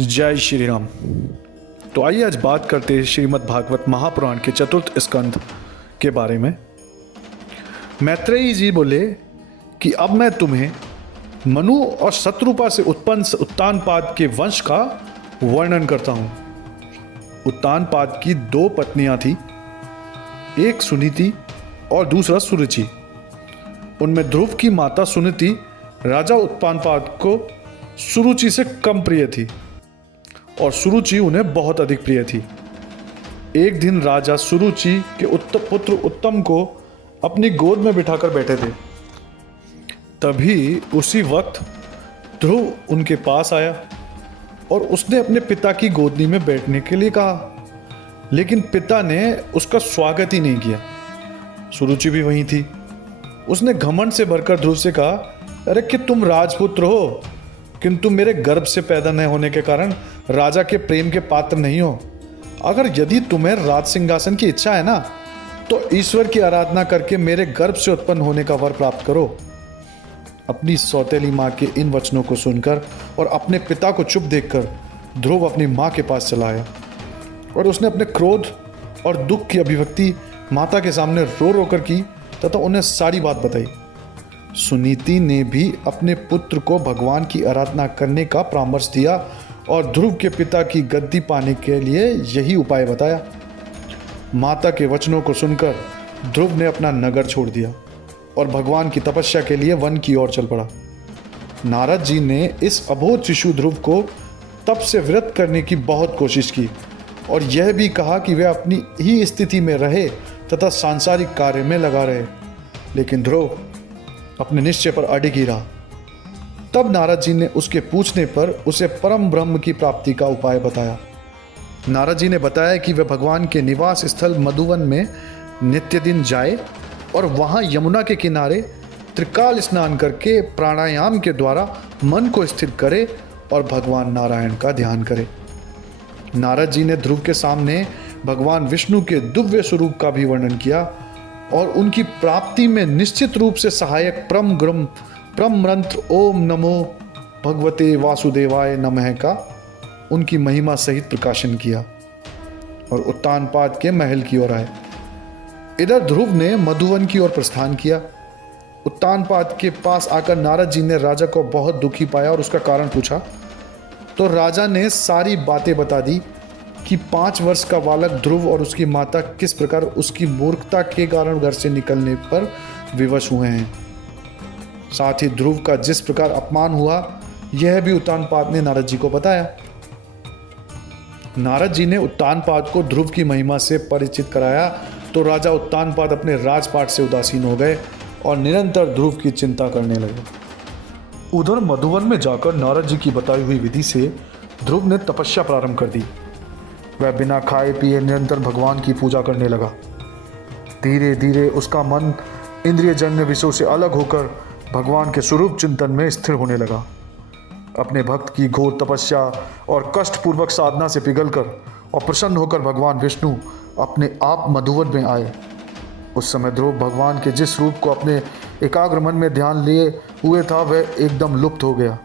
जय श्री राम। तो आइए आज बात करते हैं श्रीमद् भागवत महापुराण के चतुर्थ स्कंध के बारे में। मैत्रेयी जी बोले कि अब मैं तुम्हें मनु और शत्रुपा से उत्पन्न उत्तानपाद के वंश का वर्णन करता हूँ। उत्तानपाद की दो पत्नियां थी, एक सुनीति और दूसरा सुरुचि। उनमें ध्रुव की माता सुनीति राजा उत्तानपाद को सुरुचि से कम प्रिय थी और सुरुचि उन्हें बहुत अधिक प्रिय थी। एक दिन राजा सुरुचि के पुत्र उत्तम को अपनी गोद में बिठाकर बैठे थे। तभी उसी वक्त ध्रुव उनके पास आया और उसने अपने पिता की गोदनी में बैठने के लिए कहा, लेकिन पिता ने उसका स्वागत ही नहीं किया। सुरुचि भी वहीं थी। उसने घमंड से भरकर ध्रुव से कहा, अरे कि तुम राजपुत्र हो, किंतु मेरे गर्भ से पैदा न होने के कारण राजा के प्रेम के पात्र नहीं हो। अगर यदि तुम्हें राज सिंहासन की इच्छा है ना, तो ईश्वर की आराधना करके मेरे गर्भ से उत्पन्न होने का वर प्राप्त करो। अपनी सौतेली माँ के इन वचनों को सुनकर और अपने पिता को चुप देखकर ध्रुव अपनी माँ के पास चला आया और उसने अपने क्रोध और दुख की अभिव्यक्ति माता के सामने रो रो कर की तथा उन्हें सारी बात बताई। सुनीति ने भी अपने पुत्र को भगवान की आराधना करने का परामर्श दिया और ध्रुव के पिता की गद्दी पाने के लिए यही उपाय बताया। माता के वचनों को सुनकर ध्रुव ने अपना नगर छोड़ दिया और भगवान की तपस्या के लिए वन की ओर चल पड़ा। नारद जी ने इस अबोध शिशु ध्रुव को तप से विरत करने की बहुत कोशिश की और यह भी कहा कि वह अपनी ही स्थिति में रहे तथा सांसारिक कार्य में लगा रहे, लेकिन ध्रुव अपने निश्चय पर अडिग ही रहा। तब नारद जी ने उसके पूछने पर उसे परम ब्रह्म की प्राप्ति का उपाय बताया। नारद जी ने बताया कि वह भगवान के निवास स्थल मधुवन में नित्य दिन जाए और वहां यमुना के किनारे त्रिकाल स्नान करके प्राणायाम के द्वारा मन को स्थिर करे और भगवान नारायण का ध्यान करे। नारद जी ने ध्रुव के सामने भगवान विष्णु के दिव्य स्वरूप का भी वर्णन किया और उनकी प्राप्ति में निश्चित रूप से सहायक परम मंत्र ओम नमो भगवते वासुदेवाय नमः का उनकी महिमा सहित प्रकाशन किया और उत्तानपाद के महल की ओर आए। इधर ध्रुव ने मधुवन की ओर प्रस्थान किया। उत्तानपाद के पास आकर नारद जी ने राजा को बहुत दुखी पाया और उसका कारण पूछा, तो राजा ने सारी बातें बता दी कि 5 वर्ष का बालक ध्रुव और उसकी माता किस प्रकार उसकी मूर्खता के कारण घर से निकलने पर विवश हुए हैं। साथ ही ध्रुव का जिस प्रकार अपमान हुआ यह भी उत्तानपाद ने नारद जी को बताया। नारद जी ने उत्तानपाद को ध्रुव की महिमा से परिचित कराया तो राजा उत्तानपाद अपने राजपाट से उदासीन हो गए और निरंतर ध्रुव की चिंता करने लगे। उधर मधुवन में जाकर नारद जी की बताई हुई विधि से ध्रुव ने तपस्या प्रारंभ कर दी। वह बिना खाए पिए निरंतर भगवान की पूजा करने लगा। धीरे धीरे उसका मन इंद्रियजन्य विषयों से अलग होकर भगवान के स्वरूप चिंतन में स्थिर होने लगा। अपने भक्त की घोर तपस्या और कष्टपूर्वक साधना से पिघलकर और प्रसन्न होकर भगवान विष्णु अपने आप मधुवन में आए। उस समय ध्रुव भगवान के जिस रूप को अपने एकाग्र मन में ध्यान लिए हुए था वह एकदम लुप्त हो गया।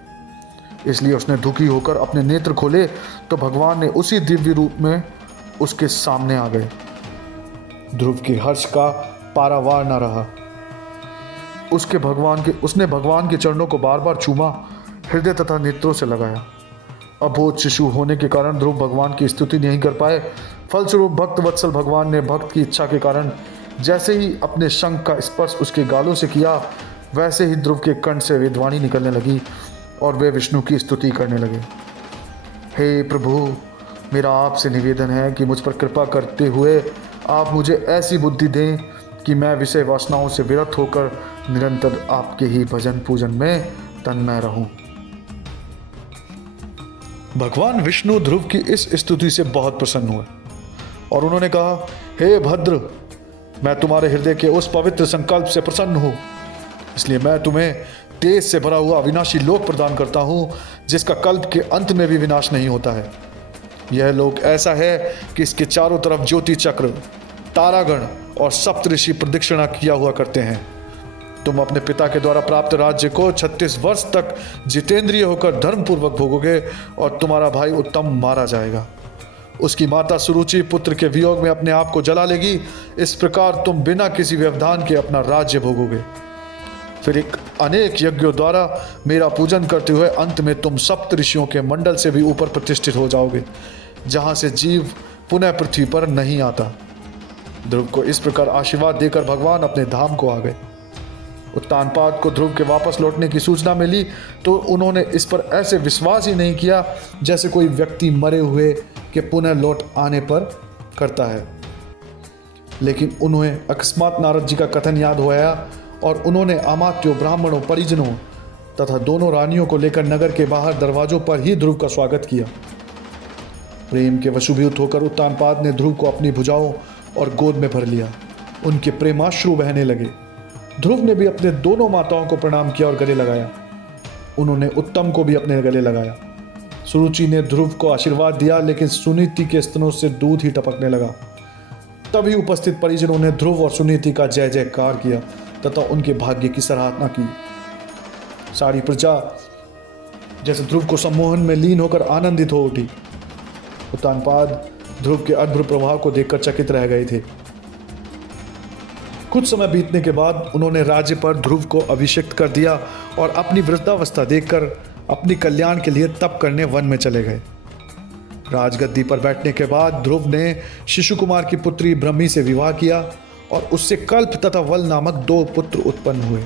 इसलिए उसने दुखी होकर अपने नेत्र खोले तो भगवान ने उसी दिव्य रूप में उसके सामने आ गए। ध्रुव के हर्ष का पारावार न रहा। उसने भगवान के चरणों को बार बार चूमा, हृदय तथा नेत्रों से लगाया। अबोध शिशु होने के कारण ध्रुव भगवान की स्तुति नहीं कर पाए। फलस्वरूप भक्त वत्सल भगवान ने भक्त की इच्छा के कारण जैसे ही अपने शंख का स्पर्श उसके गालों से किया वैसे ही ध्रुव के कंठ से वेदवाणी निकलने लगी और वे विष्णु की स्तुति करने लगे। हे प्रभु, मेरा आपसे निवेदन है कि मुझ पर कृपा करते हुए आप मुझे ऐसी बुद्धि दें कि मैं विषय वासनाओं से विरत होकर निरंतर आपके ही भजन पूजन में तन्मय रहूं। भगवान विष्णु ध्रुव की इस स्तुति से बहुत प्रसन्न हुए और उन्होंने कहा, हे भद्र, मैं तुम्हारे हृदय के उस पवित्र संकल्प से प्रसन्न हूं, इसलिए मैं तुम्हें तेज से भरा हुआ अविनाशी लोक प्रदान करता हूं जिसका कल्प के अंत में भी विनाश नहीं होता है। यह लोक ऐसा है कि इसके चारों तरफ ज्योति चक्र, तारागण और सप्तऋषि प्रदक्षिणा किया हुआ करते हैं। तुम अपने पिता के द्वारा प्राप्त राज्य को 36 वर्ष तक जितेंद्रिय होकर धर्मपूर्वक भोगोगे और तुम्हारा भाई उत्तम मारा जाएगा। उसकी माता सुरुचि पुत्र के वियोग में अपने आप को जला लेगी। इस प्रकार तुम बिना किसी व्यवधान के अपना राज्य भोगोगे। फिर अनेक यज्ञों द्वारा मेरा पूजन करते हुए अंत में तुम सप्त ऋषियों के मंडल से भी ऊपर प्रतिष्ठित हो जाओगे, जहां से जीव पुनः पृथ्वी पर नहीं आता। ध्रुव को इस प्रकार आशीर्वाद देकर भगवान अपने धाम को आ गए। उत्तानपाद को ध्रुव के वापस लौटने की सूचना मिली तो उन्होंने इस पर ऐसे विश्वास ही नहीं किया जैसे कोई व्यक्ति मरे हुए के पुनः लौट आने पर करता है। लेकिन उन्हें अकस्मात नारद जी का कथन याद हो आया और उन्होंने अमात्यों, ब्राह्मणों, परिजनों तथा दोनों रानियों को लेकर नगर के बाहर दरवाजों पर ही ध्रुव का स्वागत किया। प्रेम के वशीभूत होकर उत्तानपाद ने ध्रुव को अपनी भुजाओं और गोद में भर लिया। उनके प्रेमाश्रु बहने लगे। ध्रुव ने भी अपने दोनों माताओं को प्रणाम किया और गले लगाया। उन्होंने उत्तम को भी अपने गले लगाया। सुरुचि ने ध्रुव को आशीर्वाद दिया, लेकिन सुनीति के स्तनों से दूध ही टपकने लगा। तभी उपस्थित परिजनों ने ध्रुव और सुनीति का जय जयकार किया तथा उनके भाग्य की सराहना की। सारी प्रजा जैसे ध्रुव को सम्मोहन में लीन होकर आनंदित हो उठी। उत्तानपाद ध्रुव के अद्भुत प्रभाव को देखकर चकित रह गए थे। कुछ समय बीतने के बाद उन्होंने राज्य पर ध्रुव को अभिषिक्त कर दिया और अपनी वृद्धावस्था देखकर अपनी कल्याण के लिए तप करने वन में चले गए। राजगद्दी पर बैठने के बाद ध्रुव ने शिशु कुमार की पुत्री ब्रह्मी से विवाह किया और उससे कल्प तथा वल नामक 2 पुत्र उत्पन्न हुए।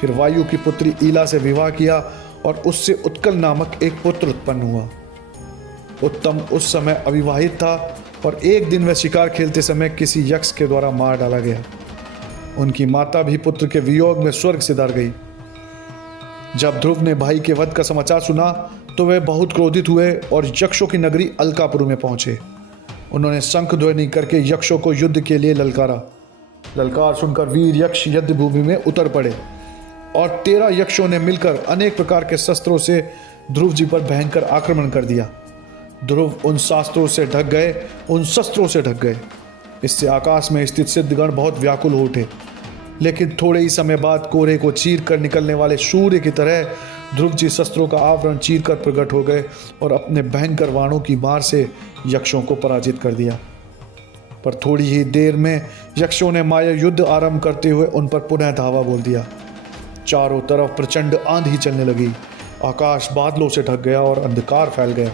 फिर वायु की पुत्री ईला से विवाह किया और उससे उत्कल नामक एक पुत्र उत्पन्न हुआ। उत्तम उस समय अविवाहित था और एक दिन वह शिकार खेलते समय किसी यक्ष के द्वारा मार डाला गया। उनकी माता भी पुत्र के वियोग में स्वर्ग से डर गई। जब ध्रुव ने भाई के वध का समाचार सुना तो वे बहुत क्रोधित हुए और यक्षों की नगरी अलकापुर में पहुंचे। उन्होंने शंख ध्वनि करके यक्षों को युद्ध के लिए ललकारा। ललकार सुनकर वीर यक्ष युद्ध भूमि में उतर पड़े और 13 यक्षों ने मिलकर अनेक प्रकार के शस्त्रों से ध्रुव जी पर भयंकर आक्रमण कर दिया। ध्रुव उन शस्त्रों से ढक गए। इससे आकाश में स्थित सिद्धगण बहुत व्याकुल हो उठे। लेकिन थोड़े ही समय बाद कोहरे को चीर कर निकलने वाले सूर्य की तरह ध्रुव जी शस्त्रों का आवरण चीर कर प्रकट हो गए और अपने भयंकर बाणों की मार से यक्षों को पराजित कर दिया। पर थोड़ी ही देर में यक्षों ने माया युद्ध आरंभ करते हुए उन पर पुनः धावा बोल दिया। चारों तरफ प्रचंड आंधी चलने लगी। आकाश बादलों से ढक गया और अंधकार फैल गया।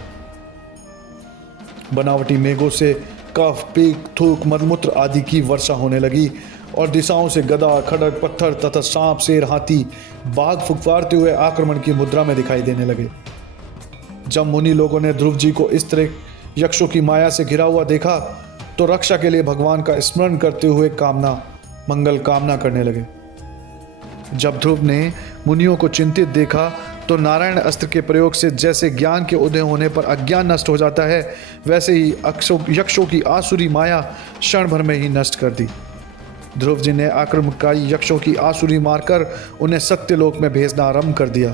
बनावटी मेघों से कफ, पीक, थूक, मलमूत्र आदि की वर्षा होने लगी और दिशाओं से गदा, खड़ग, पत्थर तथा सांप, शेर, हाथी, बाघ फुफकारते हुए आक्रमण की मुद्रा में दिखाई देने लगे। जब मुनि लोगों ने ध्रुव जी को इस तरह यक्षों की माया से घिरा हुआ देखा तो रक्षा के लिए भगवान का स्मरण करते हुए मंगल कामना करने लगे। जब ध्रुव ने मुनियों को चिंतित देखा तो नारायण अस्त्र के प्रयोग से जैसे ज्ञान के उदय होने पर अज्ञान नष्ट हो जाता है, वैसे ही यक्षों की आसुरी माया क्षण भर में ही नष्ट कर दी। ध्रुव जी ने आक्रमणकारी यक्षों की आसुरी मारकर उन्हें सत्यलोक में भेजना आरंभ कर दिया।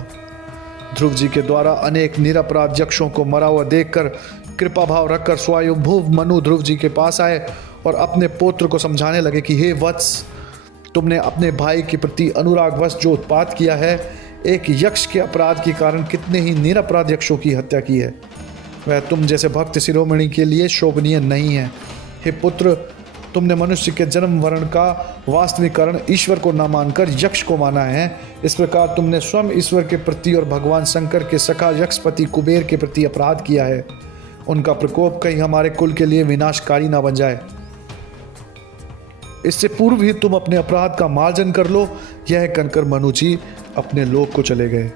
ध्रुव जी के द्वारा अनेक निरपराध यक्षों को मरा हुआ देखकर कृपा भाव रखकर स्वयंभुव मनु ध्रुव जी के पास आए और अपने पुत्र को समझाने लगे कि हे वत्स, तुमने अपने भाई के प्रति अनुरागवश जो उत्पात किया है, एक यक्ष के अपराध के कारण कितने ही निरपराध यक्षों की हत्या की है। वह तुम जैसे भक्त शिरोमणि के लिए शोभनीय नहीं है। हे पुत्र, तुमने मनुष्य के जन्म वर्ण का वास्तविक कारण ईश्वर को न मानकर यक्ष को माना है। इस प्रकार तुमने स्वयं ईश्वर के प्रति और भगवान शंकर के सखा यक्षपति कुबेर के प्रति अपराध किया है। उनका प्रकोप कहीं हमारे कुल के लिए विनाशकारी ना बन जाए। इससे पूर्व ही तुम अपने अपराध का मार्जन कर लो। यह कहकर मनु जी अपने लोक को चले गए।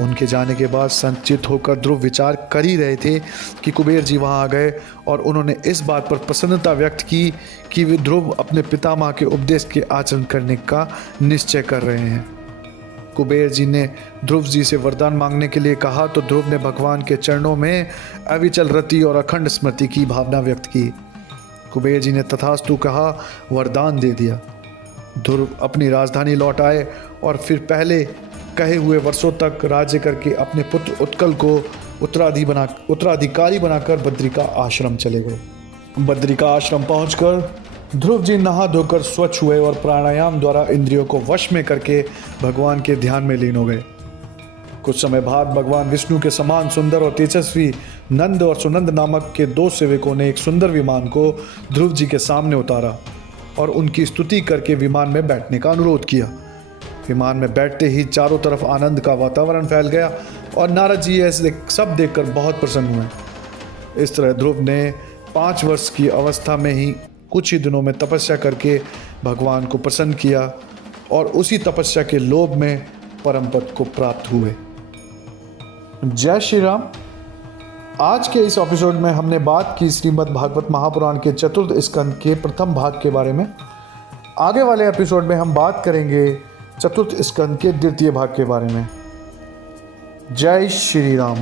उनके जाने के बाद संचित होकर ध्रुव विचार कर ही रहे थे कि कुबेर जी वहां आ गए और उन्होंने इस बात पर प्रसन्नता व्यक्त की कि वे ध्रुव अपने पितामह के उपदेश के आचरण करने का निश्चय कर रहे हैं। कुबेर जी ने ध्रुव जी से वरदान मांगने के लिए कहा तो ध्रुव ने भगवान के चरणों में अविचल रति और अखंड स्मृति की भावना व्यक्त की। कुबेर जी ने तथास्तु कहा, वरदान दे दिया। ध्रुव अपनी राजधानी लौट आए और फिर पहले कहे हुए वर्षों तक राज्य करके अपने पुत्र उत्कल को उत्तराधिकारी बनाकर बद्रिका आश्रम चले गए। बद्रिका आश्रम पहुंचकर ध्रुव जी नहा धोकर स्वच्छ हुए और प्राणायाम द्वारा इंद्रियों को वश में करके भगवान के ध्यान में लीन हो गए। कुछ समय बाद भगवान विष्णु के समान सुंदर और तेजस्वी नंद और सुनंद नामक के दो सेवकों ने एक सुंदर विमान को ध्रुव जी के सामने उतारा और उनकी स्तुति करके विमान में बैठने का अनुरोध किया। विमान में बैठते ही चारों तरफ आनंद का वातावरण फैल गया और नारद जी ऐसे सब देखकर बहुत प्रसन्न हुए। इस तरह ध्रुव ने 5 वर्ष की अवस्था में ही कुछ ही दिनों में तपस्या करके भगवान को प्रसन्न किया और उसी तपस्या के लोभ में परम पद को प्राप्त हुए। जय श्री राम। आज के इस एपिसोड में हमने बात की श्रीमद् भागवत महापुराण के चतुर्थ स्कंद के प्रथम भाग के बारे में। आगे वाले एपिसोड में हम बात करेंगे चतुर्थ स्कंद के द्वितीय भाग के बारे में। जय श्री राम।